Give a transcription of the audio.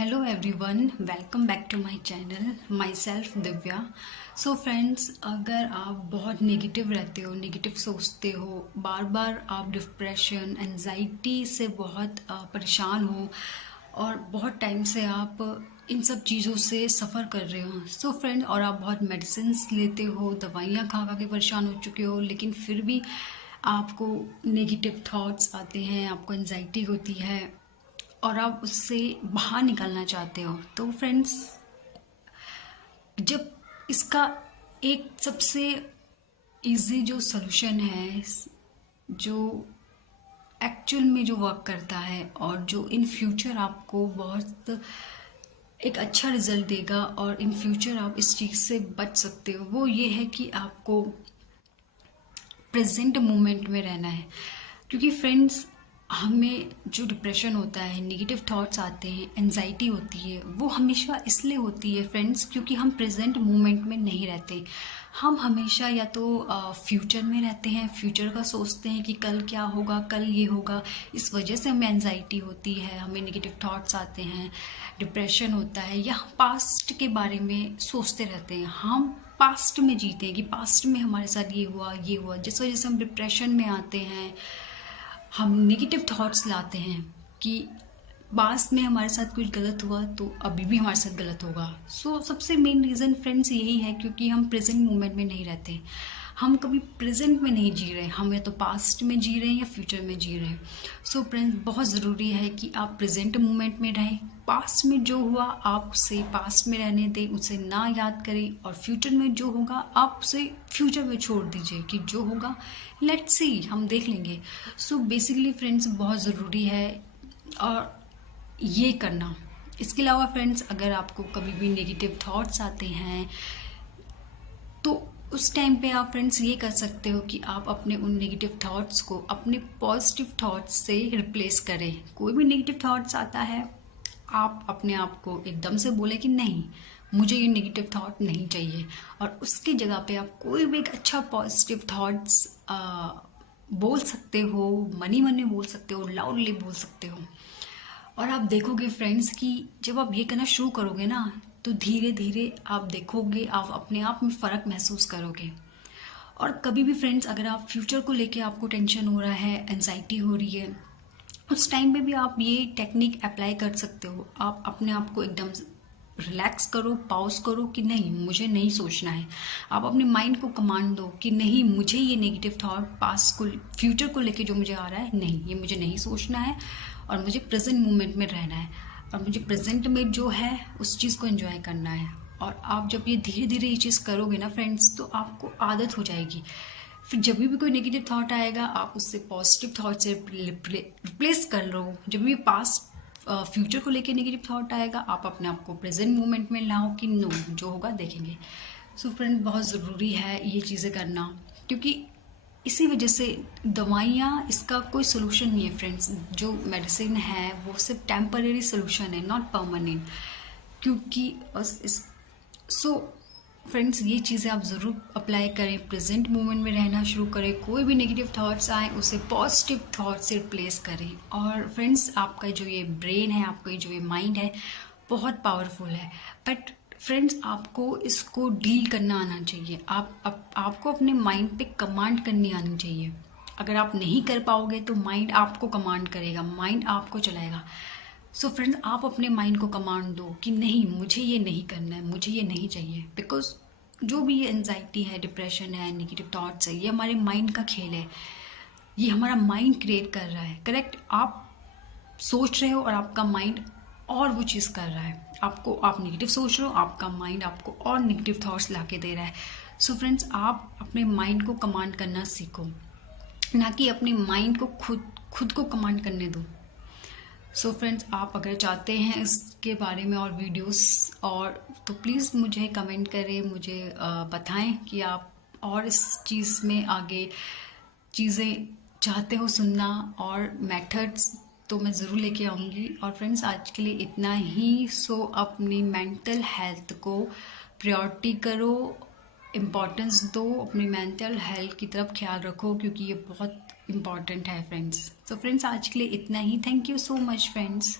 Hello everyone, welcome back to my channel. Myself Divya. So friends, अगर आप बहुत negative रहते हो, नेगेटिव सोचते हो, बार बार आप डिप्रेशन एंजाइटी से बहुत परेशान हो और बहुत टाइम से आप इन सब चीज़ों से सफ़र कर रहे हो, सो फ्रेंड, और आप बहुत मेडिसिन लेते हो, दवाइयाँ खा खा के परेशान हो चुके हो, लेकिन फिर भी आपको नेगेटिव थॉट्स आते हैं, आपको एंजाइटी होती है और आप उससे बाहर निकलना चाहते हो। तो फ्रेंड्स, जब इसका एक सबसे इजी जो सॉल्यूशन है, जो एक्चुअल में जो वर्क करता है और जो इन फ्यूचर आपको बहुत एक अच्छा रिजल्ट देगा और इन फ्यूचर आप इस चीज़ से बच सकते हो, वो ये है कि आपको प्रेजेंट मोमेंट में रहना है। क्योंकि फ्रेंड्स, हमें जो डिप्रेशन होता है, नेगेटिव थॉट्स आते हैं, एंजाइटी होती है, वो हमेशा इसलिए होती है फ्रेंड्स क्योंकि हम प्रेजेंट मोमेंट में नहीं रहते। हम हमेशा या तो फ्यूचर में रहते हैं, फ्यूचर का सोचते हैं कि कल क्या होगा, कल ये होगा। इस वजह से हमें एंजाइटी होती है, हमें नेगेटिव थॉट्स आते हैं, डिप्रेशन होता है, या हम पास्ट के बारे में सोचते रहते हैं। हम पास्ट में जीते हैं कि पास्ट में हमारे साथ ये हुआ, ये हुआ, जिस वजह से हम डिप्रेशन में आते हैं। हम नेगेटिव थॉट्स लाते हैं कि पास्ट में हमारे साथ कुछ गलत हुआ तो अभी भी हमारे साथ गलत होगा। सबसे मेन रीज़न फ्रेंड्स यही है क्योंकि हम प्रेजेंट मोमेंट में नहीं रहते। हम कभी प्रेजेंट में नहीं जी रहे, हम या तो पास्ट में जी रहे हैं या फ्यूचर में जी रहे हैं। फ्रेंड्स, बहुत ज़रूरी है कि आप प्रेजेंट मोमेंट में रहें। पास्ट में जो हुआ आप उसे पास्ट में रहने दें, उसे ना याद करें, और फ्यूचर में जो होगा आप उसे फ्यूचर में छोड़ दीजिए कि जो होगा लेट्स सी, हम देख लेंगे। बेसिकली फ्रेंड्स, बहुत ज़रूरी है और ये करना। इसके अलावा फ्रेंड्स, अगर आपको कभी भी नेगेटिव थॉट्स आते हैं तो उस टाइम पे आप फ्रेंड्स ये कर सकते हो कि आप अपने उन नेगेटिव थॉट्स को अपने पॉजिटिव थॉट्स से रिप्लेस करें। कोई भी नेगेटिव थॉट्स आता है, आप अपने आप को एकदम से बोले कि नहीं, मुझे ये नेगेटिव थॉट नहीं चाहिए, और उसकी जगह पे आप कोई भी एक अच्छा पॉजिटिव थॉट्स बोल सकते हो, मनी मन में बोल सकते हो, लाउडली बोल सकते हो। और आप देखोगे फ्रेंड्स कि जब आप ये करना शुरू करोगे ना, तो धीरे धीरे आप देखोगे, आप अपने आप में फ़र्क महसूस करोगे। और कभी भी फ्रेंड्स, अगर आप फ्यूचर को लेके आपको टेंशन हो रहा है, एंजाइटी हो रही है, उस टाइम पे भी आप ये टेक्निक अप्लाई कर सकते हो। आप अपने आप को एकदम रिलैक्स करो, पॉज करो कि नहीं, मुझे नहीं सोचना है। आप अपने माइंड को कमांड दो कि नहीं, मुझे ये नेगेटिव थॉट पास्ट को, फ्यूचर को लेके जो मुझे आ रहा है, नहीं, ये मुझे नहीं सोचना है और मुझे प्रेजेंट मोमेंट में रहना है और मुझे प्रेजेंट में जो है उस चीज़ को एंजॉय करना है। और आप जब ये धीरे धीरे ये चीज़ करोगे ना फ्रेंड्स, तो आपको आदत हो जाएगी। फिर जब भी कोई नेगेटिव थॉट आएगा, आप उससे पॉजिटिव थॉट से रिप्लेस कर लो। जब भी पास्ट फ्यूचर को लेके नेगेटिव थॉट आएगा, आप अपने आप को प्रेजेंट मोमेंट में लाओ कि नो, जो होगा देखेंगे। फ्रेंड, बहुत ज़रूरी है ये चीज़ें करना, क्योंकि इसी वजह से दवाइयाँ इसका कोई सोल्यूशन नहीं है फ्रेंड्स। जो मेडिसिन है वो सिर्फ टेम्परेरी सोल्यूशन है, नॉट परमानेंट। क्योंकि फ्रेंड्स, ये चीज़ें आप ज़रूर अप्लाई करें, प्रेजेंट मोमेंट में रहना शुरू करें। कोई भी नेगेटिव थॉट्स आए उसे पॉजिटिव थॉट से रिप्लेस करें। और फ्रेंड्स, आपका जो ये ब्रेन है, आपका जो ये माइंड है, बहुत पावरफुल है। बट फ्रेंड्स, आपको इसको डील करना आना चाहिए। आपको अपने माइंड पे कमांड करनी आनी चाहिए। अगर आप नहीं कर पाओगे तो माइंड आपको कमांड करेगा, माइंड आपको चलाएगा। फ्रेंड्स, आप अपने माइंड को कमांड दो कि नहीं, मुझे ये नहीं करना है, मुझे ये नहीं चाहिए। बिकॉज जो भी ये एंजाइटी है, डिप्रेशन है, नेगेटिव थॉट्स है, ये हमारे माइंड का खेल है। ये हमारा माइंड क्रिएट कर रहा है। करेक्ट, आप सोच रहे हो और आपका माइंड और वो चीज़ कर रहा है। आप नेगेटिव सोच रहे हो, आपका माइंड आपको और नेगेटिव थॉट्स ला के दे रहा है। फ्रेंड्स, आप अपने माइंड को कमांड करना सीखो, ना कि अपने माइंड को खुद को कमांड करने दो। फ्रेंड्स, आप अगर चाहते हैं इसके बारे में और वीडियोस तो प्लीज़ मुझे कमेंट करें, मुझे बताएं कि आप और इस चीज़ में आगे चीज़ें चाहते हो सुनना, और मेथड्स तो मैं ज़रूर लेके आऊँगी। और फ्रेंड्स, आज के लिए इतना ही। अपनी मेंटल हेल्थ को प्रायोरिटी करो, इम्पोर्टेंस दो, अपनी मेंटल हेल्थ की तरफ ख्याल रखो, क्योंकि ये बहुत इम्पॉर्टेंट है फ्रेंड्स। फ्रेंड्स, आज के लिए इतना ही। Thank you so much friends.